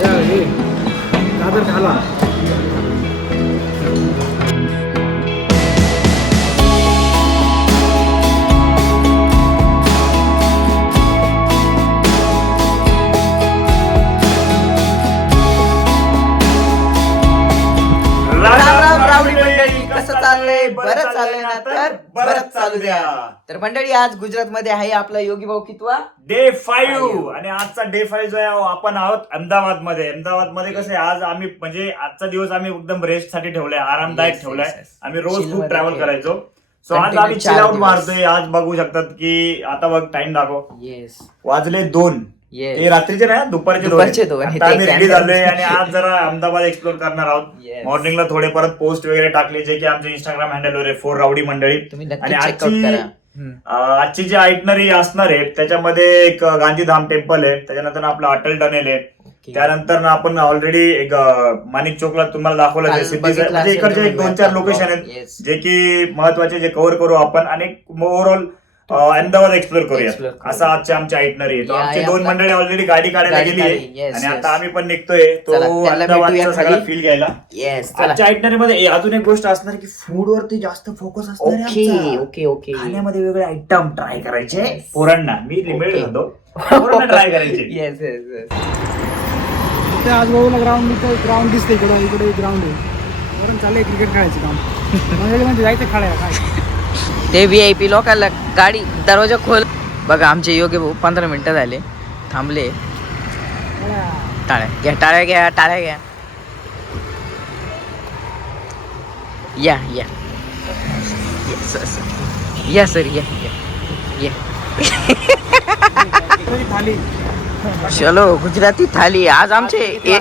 या हे गाजर खाला चाललंय ना तर बरंच चालू द्या. तर मंडळी आज गुजरात मध्ये आहे आपला योगी भाऊ कितवा? Day five. आणि आजचा डे फाईव्ह जो आहे आपण आहोत अहमदाबादमध्ये अहमदाबादमध्ये कसं आहे आज आम्ही म्हणजे आजचा दिवस आम्ही एकदम रेस्टसाठी ठेवलाय आरामदायक ठेवलाय. आम्ही रोज खूप ट्रॅव्हल. करायचो. सो आज आम्ही चिल आउट. मारतोय. आज बघू शकतात की आता बघ टाइम दाखव. येस वाजले दोन. Yes. ते रात्रीचे ना दुपारचे दुपारचे दोन. आता ते आम्ही रेडी cancel. झालोय आणि आज जरा अहमदाबाद एक्सप्लोर करणार आहोत Yes. मॉर्निंगला थोडे परत पोस्ट वगैरे टाकले जे की आमच्या इंस्टाग्राम हँडलवर आहे फोर रावडी मंडळी तुम्ही आणि चेकआउट आजची करा हम्म. अं, आजची जी आयटनरी असणार आहे त्याच्यामध्ये एक गांधीधाम टेम्पल आहे त्याच्यानंतर आपलं अटल टनेल आहे Okay. त्यानंतर ना आपण ऑलरेडी एक अं, माणिक चौकला तुम्हाला दाखवलं काल बघितलं म्हणजे असेल इकडचे एक तुम्ही दोन चार लोकेशन. आहेत Yes. जे की महत्त्वाचे जे कव्हर करू आपण आणि ओव्हरऑल अहमदाबाद एक्सप्लोर करूया Explore करू. असं आजची आमची आयटनरी आहे. तो या- आमची या दोन आपला- मंडळी ऑलरेडी गाडी काढायला गाडी गेली काढली. आहे Yes, आणि yes. आता आम्ही पण निघतोय. तो अहमदाबादचा भेटूया सगळा खाली. फील घ्यायला. येस चला. आजच्या आयटनरी मध्ये ए, अजून एक गोष्ट असणार की फूड वरती जास्त फोकस असणार आहे ओके आमचा. ओके ओके खाण्यामध्ये वेगळे आयटम ट्राय करायचे. पोरांना. मी लिमिट Okay. पोरांना ट्राय करायचे. येस येस येस इथे आजूबाजूला ग्राउंड ग्राउंड दिसते इकडं इकडे ग्राउंड आहे. वरून चाललंय क्रिकेट खेळायचं काम. म्हणजे म्हणजे जायचं खेळायला काय? ते व्ही आय पी लोकांना गाडी दरवाजा खोल. बघा आमचे योग्य भाऊ पंधरा मिनिटं झाले. थांबले. टाळ्या घ्या टाळ्या घ्या टाळ्या घ्या. या या. Yes, सर या सर या या. या. चलो गुजराती थाली. आज आमचे ए-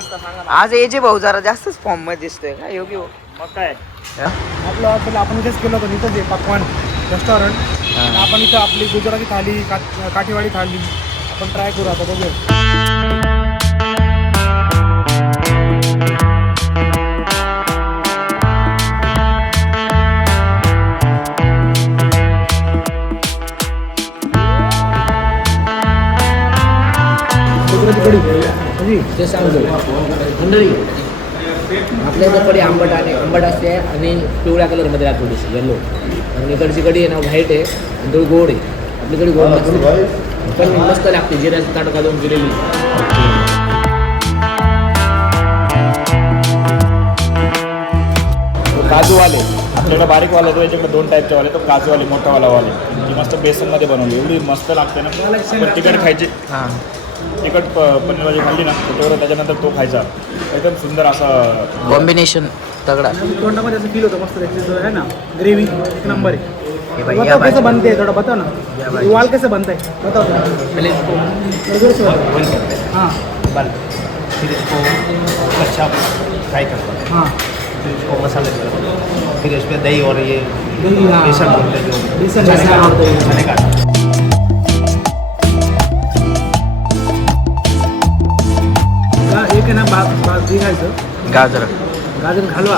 आज एजे भाऊ जरा जास्तच फॉर्ममध्ये दिसतोय का? योगी भाऊ. मग काय? आपलं आपण तेच केलं होतं इथंच पकवान. रेस्टॉरंट. हा. आपण इथं आपली गुजराती थाली का- काठीवाडी थाली आपण ट्राय करू आता बघूया. ते सांगतो. आपल्या इथं कढी आंबट आणि आंबट असते आणि पिवळ्या कलरमध्ये राहते थोडीशी येल्लो आणि इकडची कढी आहे ना व्हाईट आहे आणि थोडी गोड आहे. आपली कढी गोड नसते पण मस्त लागते जिऱ्याचं ताट घालून जिरेली. काजूवाले आपल्याकडे बारीक वाले तो याच्याकडे दोन टाईपचे वाले तो काजूवाले मोठावाला वाले. ती मस्त बेसनमध्ये बनवली. एवढी मस्त लागते ना. तिखट खायची हा. तिखट प- पनीर भाजी खाल्ली ना त्याच्यावर त्याच्यानंतर तो खायचा. एकदम सुंदर असा कॉम्बिनेशन तगडा. तोंडामध्ये असं फील होतं मस्त त्याची जो आहे ना ग्रेव्ही एक नंबर आहे. हे बताओ. कैसे बनते हैं थोड़ा बताओ ना. उवाल कैसे बनता है बताओ। पहिले इसको जोर से बताओ। हाँ. बल फिर इसको अच्छा फ्राई करते. हैं. हाँ फिर इसको मसाले हैं फिर इसमें दही और ये हाँ। बेसन बोलते हैं जो. बेसन, बेसन. का और घ्यायचं गाजर. गाजर घालवा.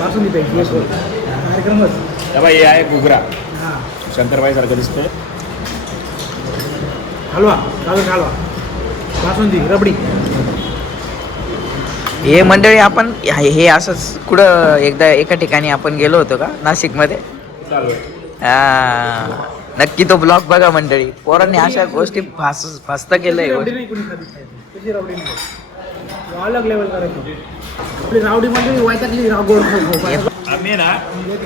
बासुंदी वेळ. कार्यक्रमच. हे आहे गुगरा हां. शंकरबाई सारखं दिसतंय. हलवा गाजर घालवा. बासुंदी रबडी. हे मंडळी आपण हे हे असंच कुठं एकदा एका ठिकाणी आपण गेलो होतो का? नाशिकमध्ये चालू आहे. हा. नक्की तो ब्लॉग बघा मंडळी. पोरांनी अशा गोष्टी फास फास्त केलंय. रबडी नाही कोणी खाली त्याची रबडी नाही तो अलग लेवल करायचं आपली रावडी म्हणजे वायतातली राव गोड खाऊ खाऊ पाहिजे. आम्ही ना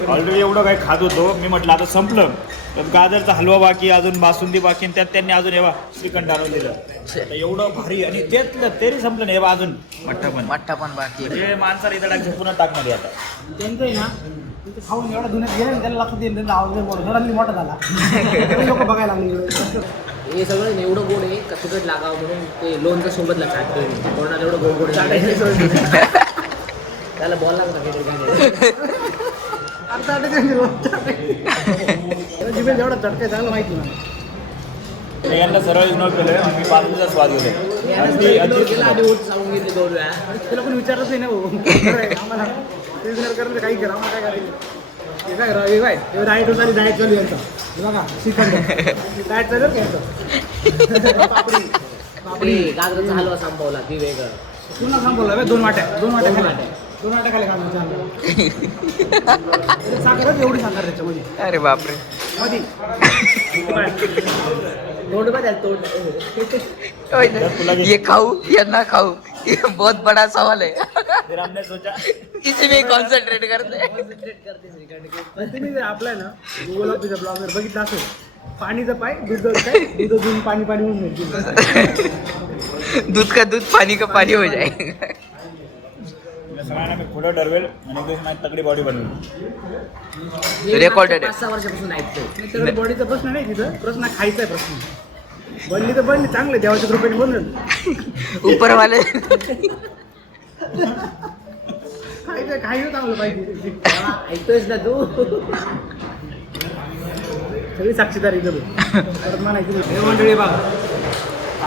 ऑलरेडी एवढं काही खात होतो. मी म्हटलं आता संपलं. तर गाजरचा हलवा बाकी अजून बासुंदी बाकी आणि त्यात त्यांनी अजून हेवा श्रीखंड आणून दिलं. तर एवढं भारी आणि त्यातलं तरी संपलं नाही. हेवा अजून मठ्ठा पण. मठ्ठा पण बाकी आहे. म्हणजे माणसाला इथं टाकलं पुन्हा टाकणार आहे आता. त्यांचं आहे ना खाऊन एवढा धुण्यात गेले ना त्याला लक्षात येईल त्यांचा आवाज मोठा झाला. लोक बघायला लागले. हे सगळं एवढं गोड आहे का तिखट लागावं म्हणून ते लोणचं सोबतला चाटतोय मी. कोणाला एवढं गोड गोड आहे. त्याला बॉल लागला काय? जिभेल जेवढा चटका चांगलं माहिती ना तर यांना सरळ इग्नोर केलं मी बाजूचा स्वाद घेतोय. ओट सांगून घेतले दोन वेळा. त्याला कोणी विचारत नाही ना भाऊ. आम्हाला काही करा आम्हाला काय करायचं? हे काय करा हे काय? हे डाएट सारी डाएट चालू आहे यांचा. हे बघा श्रीखंड. डाएट चालू आहे का यांचं? पापडी आपली गाजराचा हलवा संपवला ती वेगळं पुन्हा थांबवलं बे, दोन वाट्या. दोन वाट्या खाल्या दोन वाट्या खाल्या खाल्ल्या चांगलं साखरच एवढी साखर त्याच्यामध्ये. अरे बापरे. मध्ये तोंड बघ त्याला, तोंड. ओय ना, ये खाऊ यांना खाऊ. ये बहुत बड़ा सवाल है फिर हमने सोचा किसी में कॉन्सन्ट्रेट करते आपला ना गुगल ऑफिसचा ब्लॉगर बघितला असेल पाणीचं पाय दूध दूध दूध पाणी पाणी होऊन दूध का दूध पानी का पानी हो जाए या सगळ्यांना मी पुढं ठरवेल आणि एक दिवस माझी तगडी बॉडी बनवेल. पाच सहा वर्षापासून सगळं बॉडीचा प्रश्न नाही तिथं प्रश्न खायचा आहे प्रश्न. बनली तर बनली चांगलं आहे, देवाच्या कृपेने बनलं ऊपर खायचं खायचं चांगलं पाहिजे ऐकतोयस ना तू? सगळी साक्षीदार बघ. परत म्हणायची. हे मंडळी बघा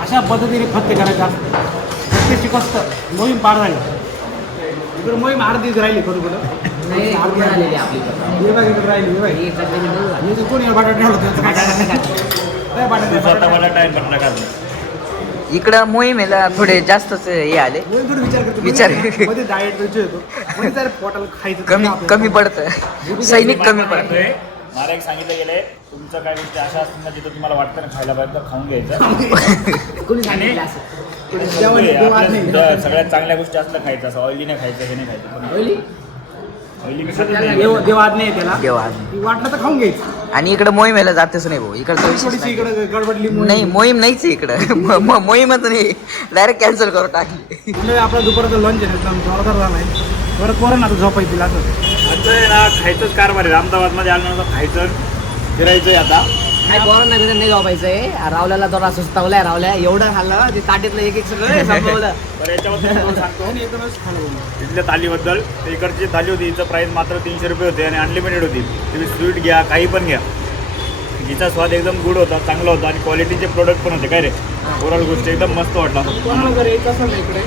अशा पद्धतीने खत्ते करायचं असतं खत्ते शिकस्त मोहीम पार झाली इकडे मोहीम अर्धीच राहिली करू कुठं नाही अर्धी आलेली आपली इकडं. हे बघ इकडे राहिली हे बघ. जे कोणी बटाटा ठेवलं काय? काय बटाटा स्वतः बटाटा मला टाइम बटला काढला इकडं मोहिमेला थोडे जास्तच हे आले. विचार करतो. विचार. मध्ये डाएट येतो मध्ये जर पोटाला खायचं कमी. कमी पडतं. सैनिक कमी पडतं. मला एक सांगितलं गेलंय तुमचं काय गोष्टी अशा असतील ना जिथं तुम्हाला वाटतं ना खायला पाहिजे तर खाऊन घ्यायचं सगळ्यात चांगल्या गोष्टी असल्या खायचं असं ऑइली नाही खायचं हे नाही खायचं. देव त्याला. वाटलं तर खाऊन घ्यायचं. आणि इकडं मोहिमेला जातच नाही भाऊ इकडचं विशेष थोडीशी नाही. इकडे गडबडली. नाही मोहीम नाहीच आहे इकडं. म- म- मोहीमच नाही. डायरेक्ट कॅन्सल करून टाकली. म्हणजे आपला दुपारचा लंच आहे जोरदार झाला आहे. पोरं ना आता झोपायची असं आता आहे ना खायचंच कारभार आहे. अहमदाबादमध्ये आल्यानंतर खायचं फिरायचंय आता. काय पोरांना घरी नाही झोपायचंय. रावल्याला थोडा सुस्तावलाय रावल्या एवढं खाल्लं ते ताटीतलं एक एक सगळं संपवलं. तर याच्याबद्दल तुम्हाला सांगतो. इथल्या थालीबद्दल तर इकडची थाली होती हिचं प्राईस मात्र तीनशे रुपये होते आणि अनलिमिटेड होती. तुम्ही स्वीट घ्या काही पण घ्या. हिचा स्वाद एकदम गुड होता चांगला होता आणि क्वालिटीचे प्रोडक्ट पण होते काय रे? ओव्हरऑल गोष्ट एकदम मस्त वाटला. कोणाला जर यायचं असेल ना इकडे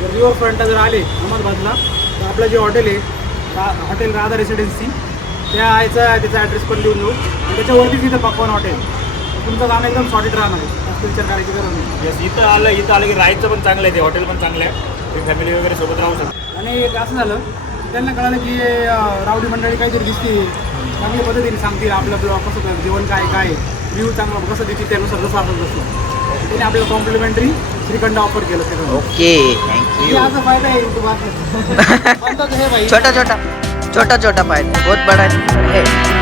जर रिव्हर फ्रंटला जर आले अहमदाबादला तर आपलं जे हॉटेल आहे हॉटेल राधा रेसिडेन्सी त्या याचा त्याचा ॲड्रेस पण लिहून देऊ. आणि त्याच्यावरतीच इथं पकवान हॉटेल. तुमचं जाणं एकदम सॉलिड राहणार आहे. जास्त विचार करायची गरज नाही. येस इथं आलं इथं आलं की राहायचं पण चांगलं आहे ते हॉटेल पण चांगलं आहे. तुम्ही फॅमिली वगैरे सोबत राहू शकता आणि एक असं झालं त्यांना कळालं की रावडी मंडळी काहीतरी दिसते. चांगल्या पद्धतीने सांगतील आपलं आपलं कसं जेवण काय काय व्ह्यू चांगलं कसं देतील त्यानुसार जसं असं तसं त्याने आपल्याला कॉम्प्लिमेंटरी श्रीखंड ऑफर केलं ते ओके थँक्यू असा फायदा आहे युट्यूब भाई. छोटा छोटा. छोटा छोटा फायदा बहुत बड़ा है.